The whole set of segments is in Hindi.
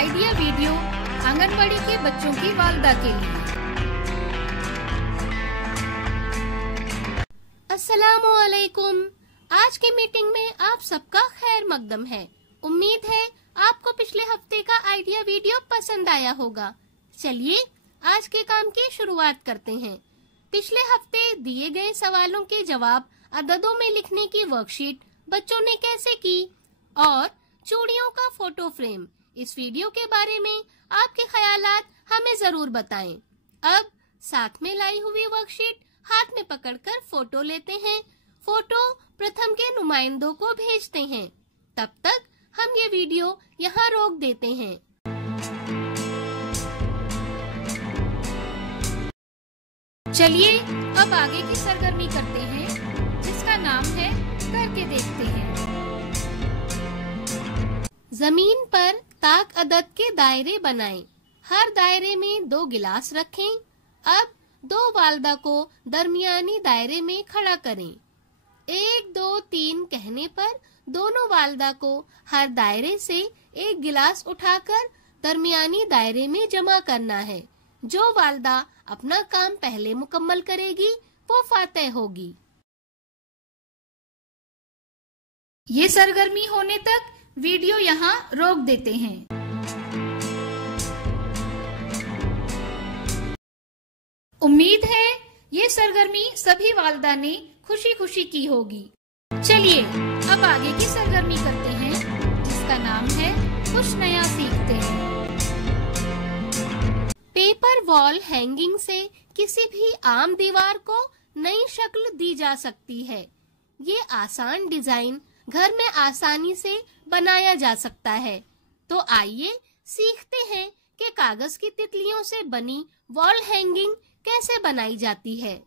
आइडिया वीडियो आंगनबाड़ी के बच्चों की वालदा के लिए। अस्सलामु अलैकुम। आज की मीटिंग में आप सबका खैर मकदम है। उम्मीद है आपको पिछले हफ्ते का आइडिया वीडियो पसंद आया होगा। चलिए आज के काम की शुरुआत करते हैं। पिछले हफ्ते दिए गए सवालों के जवाब अददों में लिखने की वर्कशीट बच्चों ने कैसे की और चूड़ियों का फोटो फ्रेम, इस वीडियो के बारे में आपके ख्यालात हमें जरूर बताएं। अब साथ में लाई हुई वर्कशीट हाथ में पकड़कर फोटो लेते हैं। फोटो प्रथम के नुमाइंदों को भेजते हैं। तब तक हम ये वीडियो यहाँ रोक देते हैं। चलिए अब आगे की सरगर्मी करते हैं, जिसका नाम है करके देखते हैं। जमीन पर ताक अदद के दायरे बनाएं। हर दायरे में 2 गिलास रखें। अब 2 वालदा को दरमियानी दायरे में खड़ा करें। 1 2 3 कहने पर दोनों वालदा को हर दायरे से 1 गिलास उठाकर दरमियानी दायरे में जमा करना है। जो वालदा अपना काम पहले मुकम्मल करेगी वो फातेह होगी। ये सरगर्मी होने तक वीडियो यहाँ रोक देते हैं। उम्मीद है ये सरगर्मी सभी वालदा ने खुशी खुशी की होगी। चलिए अब आगे की सरगर्मी करते हैं, जिसका नाम है कुछ नया सीखते हैं। पेपर वॉल हैंगिंग से किसी भी आम दीवार को नई शक्ल दी जा सकती है। ये आसान डिजाइन घर में आसानी से बनाया जा सकता है। तो आइए सीखते हैं कि कागज की तितलियों से बनी वॉल हैंगिंग कैसे बनाई जाती है।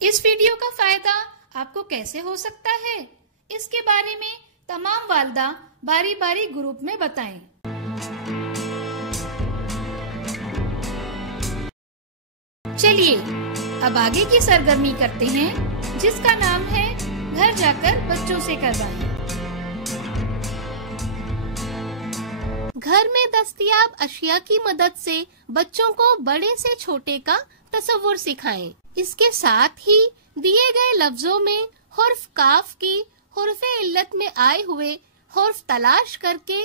इस वीडियो का फायदा आपको कैसे हो सकता है, इसके बारे में तमाम वालदा बारी बारी ग्रुप में बताएं। चलिए अब आगे की सरगर्मी करते हैं, जिसका नाम है घर जाकर बच्चों से करवाएं। घर में दस्तयाब अशिया की मदद से बच्चों को बड़े से छोटे का तसव्वुर सिखाएं। इसके साथ ही दिए गए लफ्जों में हुर्फ काफ की हुर्फे इल्लत में आए हुए हुर्फ तलाश करके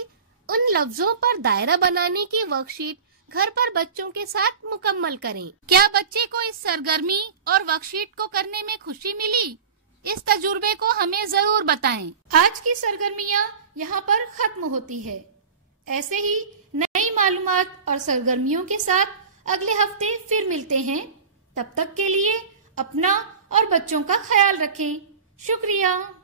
उन लफ्जों पर दायरा बनाने की वर्कशीट घर पर बच्चों के साथ मुकम्मल करें। क्या बच्चे को इस सरगर्मी और वर्कशीट को करने में खुशी मिली? इस तजुर्बे को हमें जरूर बताएं। आज की सरगर्मियां यहाँ पर खत्म होती है। ऐसे ही नई मालूमात और सरगर्मियों के साथ अगले हफ्ते फिर मिलते हैं। तब तक के लिए अपना और बच्चों का ख्याल रखें। शुक्रिया।